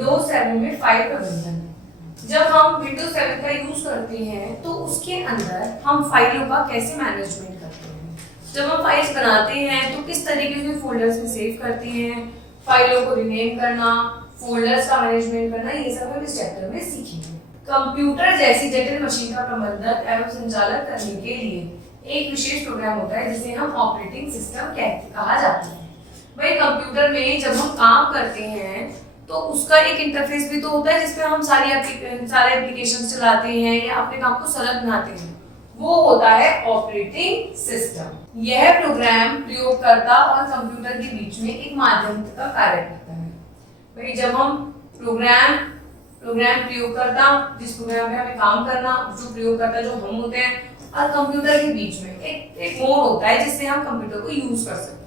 Windows 7 में file प्रबंधन। जब हम विंडोज 7 का यूज करते हैं तो उसके अंदर हम फाइलों का कैसे मैनेजमेंट करते हैं, जब हम फाइल्स बनाते हैं तो किस तरीके से फोल्डर्स में सेव करते हैं, फाइलों को रीनेम करना, फोल्डर्स का मैनेजमेंट करना, ये सब हम इस चैप्टर में सीखेंगे। कंप्यूटर जैसी जटिल मशीन का प्रबंधन एवं संचालन करने के लिए एक विशेष प्रोग्राम होता है जिसे हम ऑपरेटिंग सिस्टम कहा जाता है। भाई कंप्यूटर में जब हम काम करते हैं तो उसका एक इंटरफेस भी तो होता है जिसपे हम सारे एप्लीकेशन चलाते हैं या अपने काम को सरल बनाते हैं, वो होता है ऑपरेटिंग सिस्टम। यह प्रोग्राम प्रयोगकर्ता और कंप्यूटर के बीच में एक माध्यम का कार्य करता है। भाई जब हम प्रोग्राम प्रयोगकर्ता, जिस प्रोग्राम पे हमें काम करना, जो प्रयोगकर्ता जो हम होते हैं, और कंप्यूटर के बीच में एक मोड होता है जिससे हम कंप्यूटर को यूज कर सकते हैं।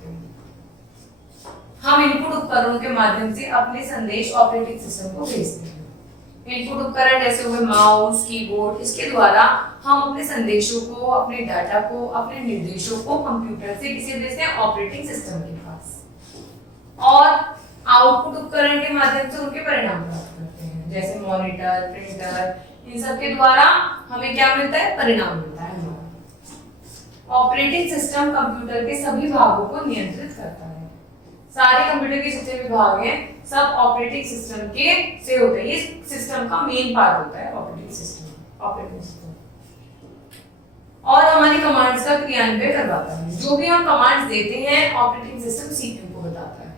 हम इनपुट उपकरणों के माध्यम से अपने संदेश ऑपरेटिंग सिस्टम को भेजते हैं। इनपुट उपकरण जैसे हुए माउस, कीबोर्ड, इसके द्वारा हम अपने संदेशों को, अपने डाटा को, अपने निर्देशों को कंप्यूटर से किसे भेजते हैं, ऑपरेटिंग सिस्टम के पास। और आउटपुट उपकरण के माध्यम से उनके परिणाम प्राप्त करते हैं, जैसे मॉनिटर, प्रिंटर, इन सब के द्वारा हमें क्या मिलता है, परिणाम मिलता है। ऑपरेटिंग सिस्टम कंप्यूटर के सभी भागों को नियंत्रित करता है। सारे कंप्यूटर के जितने भी भाग हैं सब ऑपरेटिंग सिस्टम के से होते हैं। ये सिस्टम का मेन पार्ट होता है ऑपरेटिंग सिस्टम। और हमारी कमांड्स का क्रियान्वयन करवाता है। जो भी हम कमांड्स देते हैं ऑपरेटिंग सिस्टम सीपीयू को बताता है।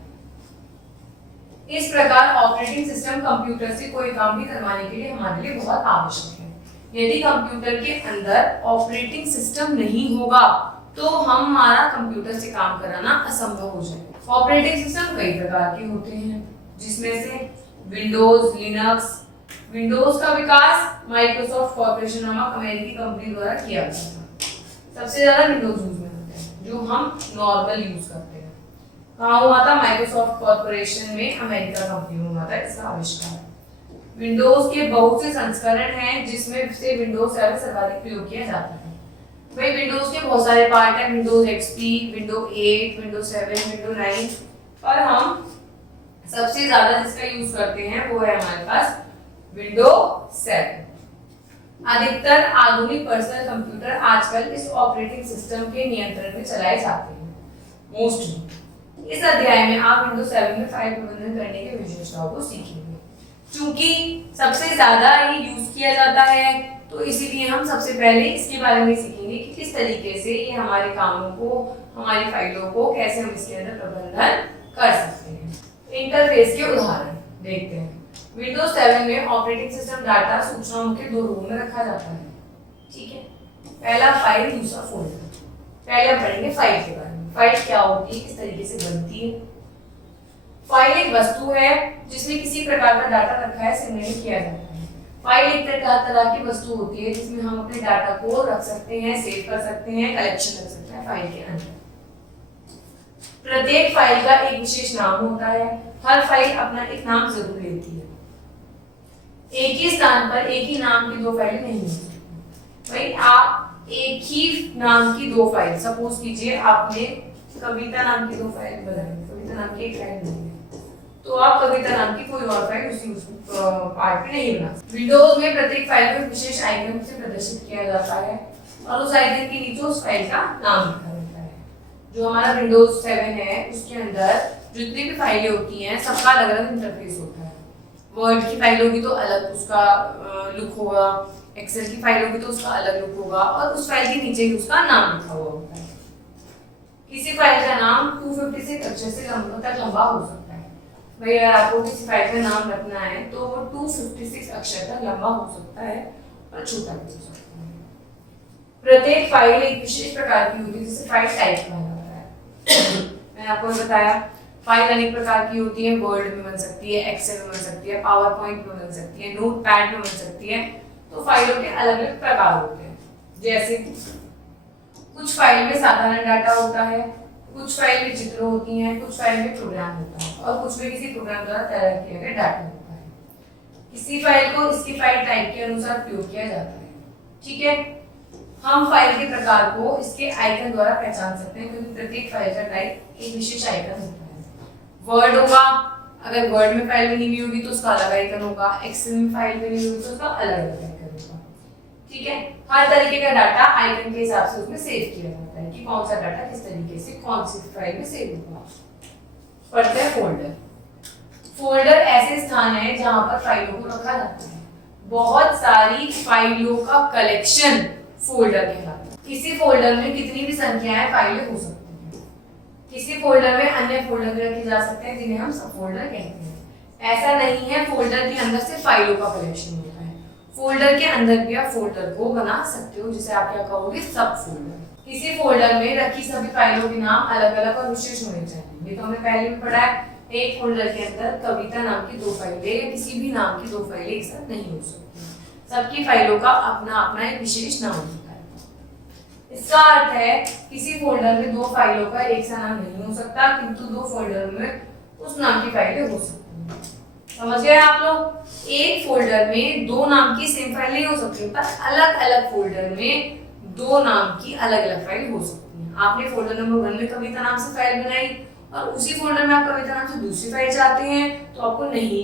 इस प्रकार ऑपरेटिंग सिस्टम कंप्यूटर से कोई काम भी करवाने के लिए हमारे लिए बहुत आवश्यक है। यदि कंप्यूटर के अंदर ऑपरेटिंग सिस्टम नहीं होगा तो हमारा कंप्यूटर से काम कराना असंभव हो जाएगा। ऑपरेटिंग सिस्टम कई प्रकार के होते हैं, जिसमें से विंडोज, लिनक्स। विंडोज का विकास माइक्रोसॉफ्ट कॉर्पोरेशन नामक अमेरिकी कंपनी द्वारा किया गया था। सबसे ज्यादा विंडोज यूज में होते हैं, जो हम नॉर्मल यूज करते हैं। कहाँ हुआ था, माइक्रोसॉफ्ट कॉर्पोरेशन में, अमेरिका कंपनी में हुआ था इसका आविष्कार। विंडोज के बहुत से संस्करण हैं जिसमें से विंडोज 7 सर्वाधिक प्रयोग किया जाता है। भाई विंडोज के बहुत सारे पार्ट हैं, Windows XP, Windows 8, Windows 7, Windows 9, और हम सबसे ज्यादा जिसका यूज करते हैं वो है हमारे पास विंडोज 7। अधिकतर आधुनिक पर्सनल कंप्यूटर आजकल इस ऑपरेटिंग सिस्टम के नियंत्रण में चलाए जाते हैं। मोस्टली इस अध्याय में आप विंडोज 7 में फाइल प्रबंधन करने के विशेषताओं को सीखेंगे। चूंकि सबसे ज्यादा ये यूज किया जाता है तो इसीलिए हम सबसे पहले इसके बारे में सीखेंगे कि किस तरीके से ये हमारे कामों को, हमारी फाइलों को कैसे हम इसके अंदर प्रबंधन कर सकते हैं। इंटरफेस के उदाहरण देखते हैं। विंडोज 7 में ऑपरेटिंग सिस्टम डाटा सूचनाओं के दो रूप में रखा जाता है। ठीक है, पहला फाइल, दूसरा फोल्डर। पहले हम पढ़ेंगे फाइल के बारे में। फाइल क्या होती है, किस तरीके से बनती है। फाइल एक वस्तु है जिसमें किसी प्रकार का डाटा रखा है, संग्रहित किया जाता है। फाइल एक तरह की वस्तु होती है जिसमें हम अपने डाटा को रख सकते हैं, सेव कर सकते हैं, कलेक्शन रख सकते हैं फाइल के अंदर। प्रत्येक फाइल का एक विशेष नाम होता है। हर फाइल अपना एक नाम जरूर लेती है। एक ही स्थान पर एक ही नाम की दो फाइलें नहीं होती। भाई आप एक ही नाम की दो फाइल, सपोज कीजिए आपने कविता नाम की दो फाइल बनाई, कविता नाम की एक फाइल नहीं है, तो आप कविता नाम की कोई और फाइल उसी पार्ट में नहीं बना। विंडोज में प्रत्येक फाइल को विशेष आइकन से प्रदर्शित किया जाता है और उस आइकन के नीचे उस फाइल का नाम लिखा रहता है। जो हमारा विंडोज 7 है उसके अंदर जितनी भी फाइलें होती हैं सबका अलग अलग इंटरफेस होता है। वर्ड की फाइल होगी तो अलग उसका लुक होगा, एक्सेल की फाइल होगी तो उसका अलग लुक होगा, और उस फाइल के नीचे ही उसका नाम लिखा हुआ होता है। किसी फाइल का नाम 256 अक्षर से लंबा हो सकता है। भाई अगर आपको किसी फाइल का नाम रखना है तो वो 256 अक्षर तक लंबा हो सकता है और छोटा भी हो सकता है। प्रत्येक फाइल एक विशेष प्रकार की होती है जिसे फाइल टाइप कहा जाता है। मैंने आपको बताया फाइल अनेक प्रकार की होती है। वर्ड में बन सकती है, एक्सेल में बन सकती है, पावर पॉइंट में बन सकती है, नोटपैड में बन सकती है। तो फाइलों के अलग अलग प्रकार होते हैं। जैसे कुछ फाइल में साधारण डाटा होता है, कुछ फाइल में चित्र होती हैं, कुछ फाइल में प्रोग्राम होता है और कुछ में किसी प्रोग्राम द्वारा तैयार किया गया डाटा होता है। किसी फाइल को इसकी फाइल टाइप के अनुसार प्रयोग किया जाता है। ठीक है, हम फाइल के प्रकार को इसके आइकन द्वारा पहचान सकते हैं क्योंकि प्रत्येक फाइल का टाइप एक विशेष आइकन होता है। वर्ड होगा, अगर वर्ड में फाइल बनी हुई होगी तो उसका अलग आइकन होगा, एक्सेल में फाइल बनी होगी तो उसका अलग अलग आइकन होगा। ठीक है, हर तरीके का डाटा आइकन के हिसाब से उसमें सेव किया जाता है कि कौन सा डाटा किस तरीके से कौन सी फाइल में सेव होगा। पढ़ते हैं फोल्डर। फोल्डर ऐसे स्थान है जहां पर फाइलों को रखा जाता है। बहुत सारी फाइलों का कलेक्शन फोल्डर कहलाता है। किसी फोल्डर में कितनी भी संख्याएं फाइलें हो सकती हैं। किसी फोल्डर में अन्य फोल्डर भी रखे जा सकते हैं जिन्हें हम सब फोल्डर कहते हैं। ऐसा नहीं है फोल्डर के अंदर से फाइलों का कलेक्शन होता है, फोल्डर के अंदर भी आप फोल्डर को बना सकते हो जिसे आप क्या कहोगे, सब फोल्डर। किसी फोल्डर में रखी सभी फाइलों के नाम अलग अलग और विशेष होने चाहिए। ये तो हमने पहले भी पढ़ा है। एक फोल्डर के अंदर कविता नाम की 2 फाइलें या किसी भी नाम की 2 फाइलें एक साथ नहीं हो सकती। सबकी फाइलों का अपना अपना एक विशेष नाम होता है। इसका अर्थ है किसी फोल्डर में 2 फाइलों का एक सा नाम नहीं हो सकता, किंतु 2 फोल्डर में उस नाम की फाइलें हो सकती हैं। समझ गए आप लोग? एक फोल्डर में 2 नाम की सेम फाइल नहीं हो सकती, पर अलग अलग फोल्डर में 2 नाम की अलग अलग फाइल हो सकती हैं। आपने फोल्डर नंबर 1 में कविता नाम से फाइल बनाई और उसी फोल्डर में आप कविता नाम से दूसरी फाइल चाहते हैं तो आपको नहीं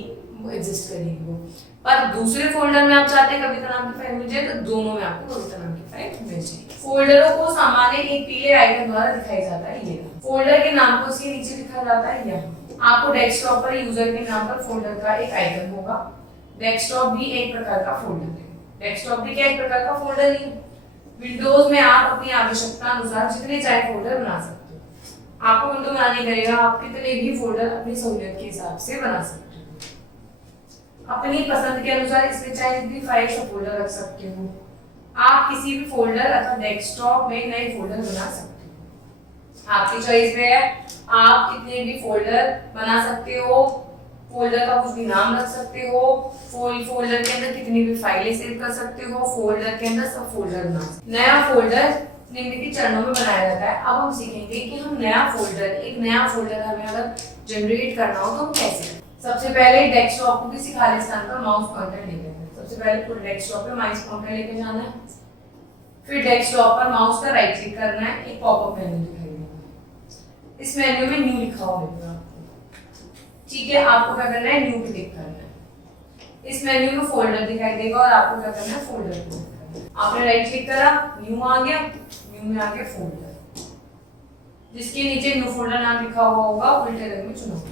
एग्जिस्ट करेगी वो। पर दूसरे फोल्डर में आप चाहते हैं कविता नाम की फाइल मिल जाए तो दोनों में आपको कविता नाम की फाइल मिल जाएगी। फोल्डरों को सामान्य एक पीले आइकन द्वारा दिखाया जाता है। ये फोल्डर के नाम को उसके नीचे लिखा जाता है। यहाँ आपको डेस्कटॉप पर यूजर के नाम पर फोल्डर का एक आइकन होगा। डेस्कटॉप भी एक प्रकार का फोल्डर है। डेस्कटॉप भी क्या एक प्रकार का फोल्डर ही है। विंडोज में आप अपनी आवश्यकता अनुसार जितने चाहे फोल्डर बना सकते हो। आपको विंडो बनाने करेगा, आप कितने भी फोल्डर अपनी सहूलियत के हिसाब से बना सकते हो। अपनी पसंद के अनुसार इसमें चाहे जितनी फाइल का फोल्डर रख सकते हो। आप किसी भी फोल्डर अथवा डेस्कटॉप में नए फोल्डर बना सकते हो। आपकी चॉइस पे है, आप कितने भी फोल्डर बना सकते हो। फोल्डर का कुछ भी नाम रख सकते हो। फोल्डर के अंदर कितनी भी फाइलें सेव कर सकते हो। फोल्डर के अंदर सब फोल्डर बना सकते हो। नया फोल्डर निम्नलिखित चरणों में बनाया जाता है। अब हम सीखेंगे कि हम एक नया फोल्डर हमें अगर जनरेट करना हो तो हम कैसे करें। सबसे पहले डेस्कटॉप को किसी खाली स्थान पर माउस पॉइंटर लेकर जाना है। सबसे पहले पूरे डेस्कटॉप पे माउस पॉइंटर लेकर जाना है। फिर डेस्कटॉप पर माउस का राइट क्लिक करना है। एक पॉपअप मेन्यू दिखाई देगा। इस मेन्यू में न्यू लिखा हुआ मिलेगा आपको। ठीक है, आपको क्या करना है, न्यू पे क्लिक करना है। इस मेन्यू में फोल्डर दिखाई देगा और आपको क्या करना है, फोल्डर पे क्लिक करना है। आपने राइट क्लिक करा, न्यू आ गया, न्यू में आ गया फोल्डर, जिसके नीचे न्यू फोल्डर नाम लिखा हुआ होगा उल्टे रंग में चुना हुआ।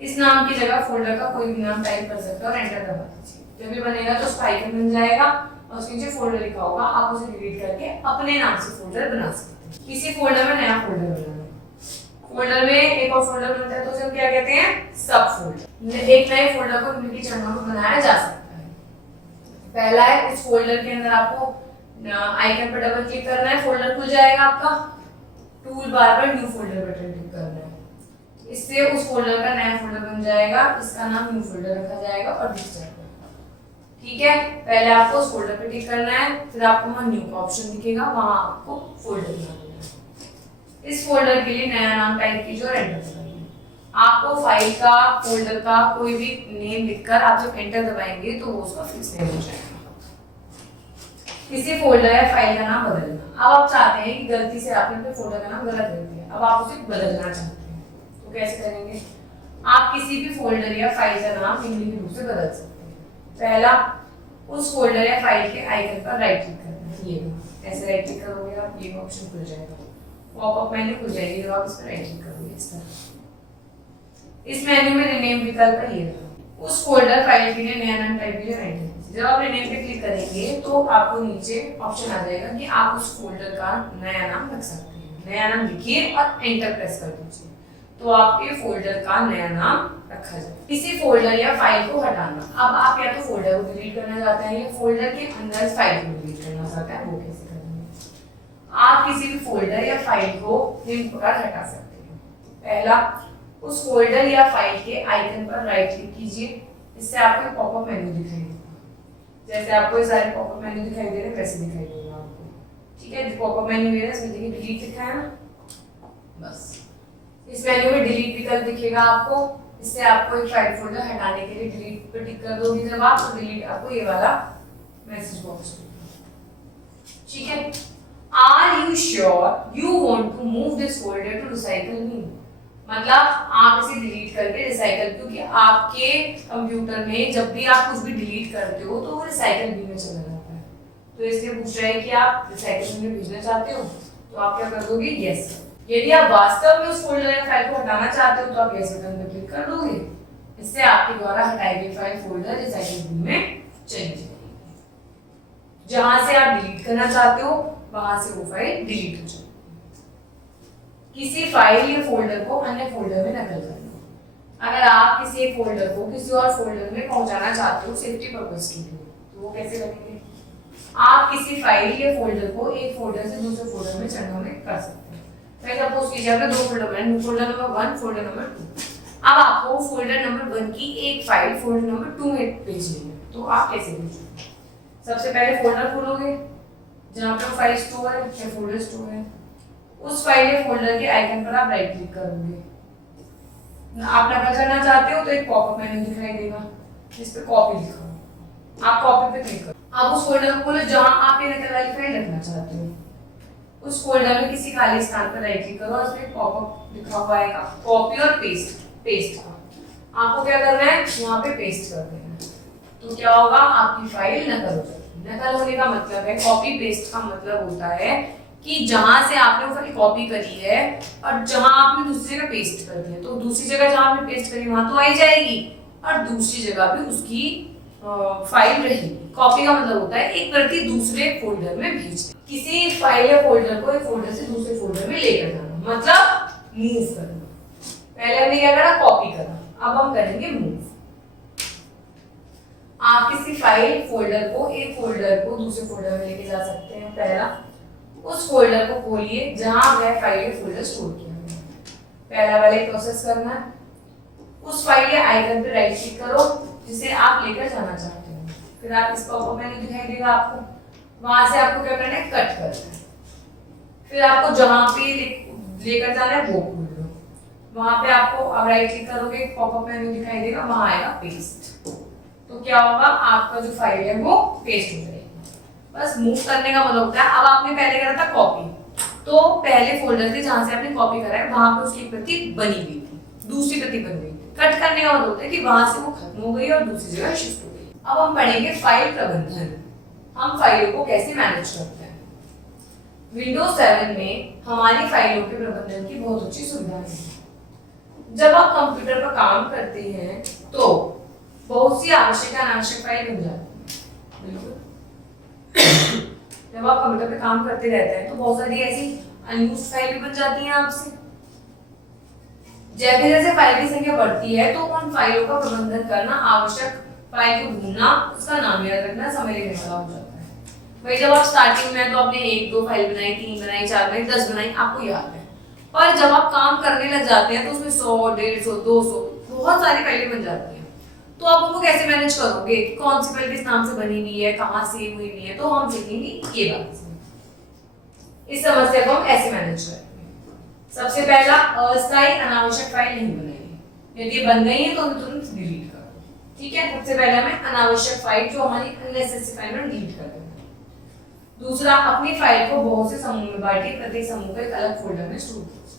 इस नाम की जगह फोल्डर का कोई भी नाम टाइप कर सकते हो और एंटर दबा दीजिए। जब भी बनेगा तो उसका आइकन बन जाएगा और उसके नीचे फोल्डर लिखा होगा। आप उसे डिलीट करके अपने नाम से फोल्डर बना सकते हैं। किसी फोल्डर में नया फोल्डर बनाना है। फोल्डर में एक और फोल्डर बनता है तो उसे हम क्या कहते हैं, सब फोल्डर। एक नए फोल्डर को निम्नलिखित चरणों में बनाया जा सकता है। पहला है, उस फोल्डर के अंदर आपको आइकन पर डबल क्लिक करना है, फोल्डर खुल जाएगा आपका। टूल बार पर न्यू फोल्डर बटन क्लिक करना है। इससे उस फोल्डर का नया फोल्डर बन जाएगा। इसका नाम न्यू फोल्डर रखा जाएगा और डिस्टर्ब। ठीक है, पहले आपको उस फोल्डर पे क्लिक करना है, फिर आपको वहां न्यू का ऑप्शन दिखेगा, वहां आपको फोल्डर बनाना है। इस फोल्डर के लिए नया नाम टाइप कीजिए और एंटर दबाइए। आपको फाइल का, फोल्डर का कोई भी नेम लिखकर आप जब एंटर दबाएंगे तो वो उसका फिक्स नेम हो जाएगा। किसी फोल्डर या फाइल का नाम बदलना। अब आप चाहते हैं कि गलती से आपने अपने फोल्डर का नाम गलत लिख दिया, अब आप उसे बदलना चाहते हैं, तो कैसे करेंगे? आप किसी भी फोल्डर या फाइल का नाम निम्नलिखित रूप से बदल सकते हैं। पहला, उस फोल्डर या फाइल के आइकन पर राइट क्लिक करना है। ये ऐसे राइट क्लिक करोगे आप, ये ऑप्शन खुल जाएगा, पॉपअप मेन्यू खुल जाएगी जब आप इस पर राइट क्लिक करोगे इस तरह। इस मेन्यू में रिनेम विकल्प है, ये उस फोल्डर फाइल के लिए नया नाम टाइप कीजिए, राइट क्लिक। जब आप रिनेम पे क्लिक करेंगे तो आपको नीचे ऑप्शन आ जाएगा कि आप उस फोल्डर का नया नाम रख सकते हैं। नया नाम लिखिए और एंटर प्रेस कर दीजिए तो आपके फोल्डर का नया नाम रखा जाए। किसी फोल्डर या फाइल को हटाना। अब आप या तो फोल्डर को डिलीट करना चाहते हैं या फोल्डर के अंदर फाइल को डिलीट करना चाहते हैं, वो कैसे करेंगे? आप किसी भी फोल्डर या फाइल को निम्न प्रकार हटा सकते हैं। पहला, उस फोल्डर या फाइल के आइकन पर राइट क्लिक कीजिए। इससे आपको पॉपअप मेन्यू दिखाई देगा। जैसे आपको ये सारे पॉपअप मेन्यू दिखाई दे रहे हैं वैसे दिखाई देगा आपको। ठीक है, पॉपअप मेन्यू है, इसमें देखिए डिलीट लिखा है ना, बस इस मेन्यू में डिलीट विकल्प दिखेगा आपको। इससे आपको एक फाइल फोल्डर हटाने के लिए डिलीट पे टिक कर दोगे जब आप, तो डिलीट आपको ये वाला मैसेज बॉक्स देगा। ठीक है, are you sure you want to move this folder to recycle bin? मतलब आप इसे डिलीट करके रिसाइकल, क्योंकि आपके कंप्यूटर में जब भी आप कुछ भी डिलीट करते हो तो वो रिसाइकल बिन में चला जाता है। तो इसलिए पूछ रहा है कि आप रिसाइकल बिन में भेजना चाहते हो, तो आप क्या कर दोगे, यस। यदि आप वास्तव में उस फोल्डर या फाइल को हटाना चाहते हो तो आप यस बटन पर क्लिक कर दोगे। इससे आपके द्वारा हटाई गई फाइल फोल्डर रिसाइकल बिन में चली जाएगी। जहां से आप डिलीट करना चाहते हो वहां से वो फाइल डिलीट हो जाएगी। किसी फाइल या फोल्डर को अन्य फोल्डर में नकल करना। अगर आप किसी एक फोल्डर को किसी और फोल्डर में पहुंचाना चाहते हो सेफ्टी पर्पस के लिए, तो वो कैसे करेंगे? आप किसी फाइल या फोल्डर को एक फोल्डर से दूसरे फोल्डर में चढ़ाने में कर सकते हैं। मैं सपोज कीजिए आपने दो फोल्डर बनाए, फोल्डर नंबर 1, फोल्डर नंबर 2। अब आपको फोल्डर नंबर 1 की एक फाइल फोल्डर नंबर 2 में भेजनी है, तो आप कैसे भेजोगे? सबसे पहले फोल्डर खोलोगे जहां पर फाइल स्टोर है या फोल्डर स्टोर है। उस फाइल या फोल्डर के आइकन पर आप राइट क्लिक करोगे। आप नकल करना चाहते हो तो एक पॉपअप मेन्यू दिखाई देगा जिस पे कॉपी लिखा हो, आप कॉपी पे क्लिक करो। अब उस फोल्डर को खोलो जहां आप ये नकल वाली फाइल रखना चाहते हो। उस फोल्डर में किसी खाली स्थान पर राइट क्लिक करो और उसमें पॉपअप लिखा हुआ आएगा कॉपी और पेस्ट का। आपको क्या करना है, यहाँ पे पेस्ट कर देना है। तो क्या होगा, आपकी फाइल नकल हो जाएगी। नकल होने का मतलब है, कॉपी पेस्ट का मतलब होता है कि जहां से आपने वो फाइल कॉपी करी है और जहां आपने दूसरी जगह पेस्ट कर दिया, तो दूसरी जगह जहां आपने पेस्ट करी वहां तो आई जाएगी और दूसरी जगह भी उसकी फाइल रहेगी। कॉपी का मतलब होता है एक प्रति दूसरे फोल्डर में भेजना। किसी फाइल या फोल्डर को एक फोल्डर से दूसरे फोल्डर में लेकर जाना, मतलब मूव करना। पहले हमने क्या करा, कॉपी करा, अब हम करेंगे मूव। आप किसी फाइल फोल्डर को एक फोल्डर को दूसरे फोल्डर में लेके जा सकते हैं। पहला, उस फोल्डर को खोलिए जहां वह फाइल या फोल्डर स्टोर किया गया है। पहला वाला प्रोसेस करना है। उस फाइल या आइकन पर राइट क्लिक करो जिसे आप लेकर जाना चाहते हो। फिर आप इस पॉपअप मेन्यू दिखाई देगा आपको, वहां से आपको क्या करना है, कट करना है। फिर आपको जहां पे लेकर जाना है वो खोल लो। वहां पे आपको अब राइट क्लिक करोगे, पॉपअप मेन्यू दिखाई देगा, वहां आएगा पेस्ट। तो क्या होगा, आपका जो फाइल है वो पेस्ट हो जाएगी। बस मूव करने का मतलब होता है, अब आपने पहले करा था कॉपी, तो पहले फोल्डर से जहां से आपने कॉपी करा है वहां पे उसकी प्रति बनी हुई थी, दूसरी प्रति बन गई। कट करने का मतलब होता है कि वहां से वो खत्म हो गई और दूसरी जगह शिफ्ट हो गई। अब हम पढ़ेंगे फाइल प्रबंधन। हम फाइलों को कैसे मैनेज करते हैं। विंडोज 7 में हमारी फाइलों के प्रबंधन की बहुत अच्छी सुविधा है। जब आप कंप्यूटर पर काम करते हैं तो बहुत सी आवश्यक अनावश्यक फाइल बन जाती है। बिल्कुल, जब आप कंप्यूटर पे काम करते रहते हैं तो बहुत सारी ऐसी अनयूज्ड फाइल भी बन जाती हैं आपसे। जैसे जैसे फाइल की संख्या बढ़ती है तो उन फाइलों का प्रबंधन करना, आवश्यक फाइल को ढूंढना, उसका नाम याद रखना समय लेने वाला हो जाता है। भाई जब आप स्टार्टिंग में तो आपने 1-2 फाइल बनाई, 3 बनाई, 4 बनाई, 10 बनाई, आपको याद है। पर जब आप काम करने लग जाते हैं तो उसमें 100, 150, 200 बहुत सारी फाइलें बन जाती हैं। तो आप उनको कैसे मैनेज करोगे, कौन सी फाइल किस नाम से बनी हुई है, कहाँ सेव हुई हुई है, तो हम सीखेंगे ये बात। इस समस्या को हम ऐसे मैनेज करेंगे। सबसे पहला, अस्थायी अनावश्यक फाइल नहीं बनाएंगे। यदि बन गई है तो उन्हें तुरंत डिलीट करो। ठीक है, सबसे पहले हमें अनावश्यक फाइल जो हमारी अननेसेसरी फाइल है डिलीट कर देना। दूसरा, अपनी फाइल को बहुत से समूह में बांटिए, प्रत्येक समूह को एक अलग फोल्डर में स्टोर कीजिए।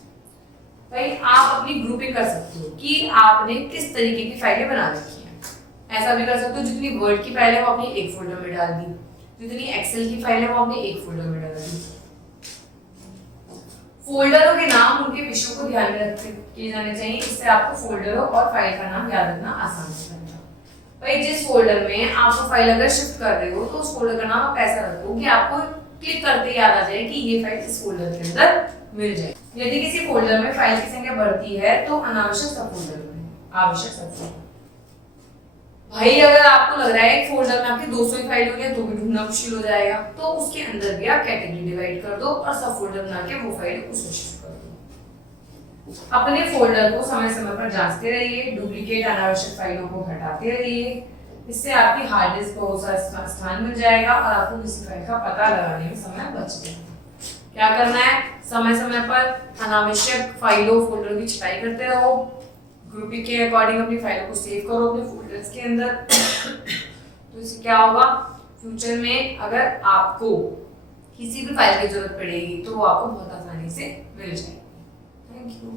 भाई आप अपनी ग्रुपिंग कर सकते हो कि आपने किस तरीके की फाइलें बना रखी है। ऐसा भी कर सकते हो जितनी वर्ड की फाइल है वो अपनी एक फोल्डर में डाल दी, जितनी एक्सेल की फाइल है वो अपने एक फोल्डर में डाल दी। फोल्डरों के नाम उनके विषयों को ध्यान में रखते किए जाने चाहिए। इससे आपको फोल्डरों और फाइल का नाम याद रखना आसान हो जाएगा। भाई जिस फोल्डर में आप वो फाइल अगर शिफ्ट कर रहे हो तो उस फोल्डर का नाम आप ऐसा रखो कि आपको क्लिक करते याद आ जाए कि ये फाइल इस फोल्डर के अंदर मिल जाए। यदि किसी फोल्डर में फाइल की संख्या बढ़ती है तो अनावश्यक सब फोल्डर में, आवश्यक सब फोल्डर। भाई अगर आपको लग रहा है एक फोल्डर में आपकी 200 फाइल हो गया तो भी ढूंढना मुश्किल हो जाएगा, तो उसके अंदर भी आप कैटेगरी डिवाइड कर दो और सब फोल्डर बना के वो फाइल उसमें शिफ्ट कर दो। अपने फोल्डर को समय समय पर जांचते रहिए, डुप्लीकेट अनावश्यक फाइलों को हटाते रहिए। इससे आपकी हार्ड डिस्क को स्थान मिल जाएगा और आपको किसी फाइल का पता लगाने में समय बच जाएगा। क्या करना है, समय समय पर अनावश्यक फाइलों फोल्डर की छटाई करते रहो। ग्रुपिंग के अकॉर्डिंग अपनी फाइलों को सेव करो अपने फोल्डर्स के अंदर। तो इससे क्या होगा, फ्यूचर में अगर आपको किसी भी फाइल की जरूरत पड़ेगी तो वो आपको बहुत आसानी से मिल जाएगी। Thank you.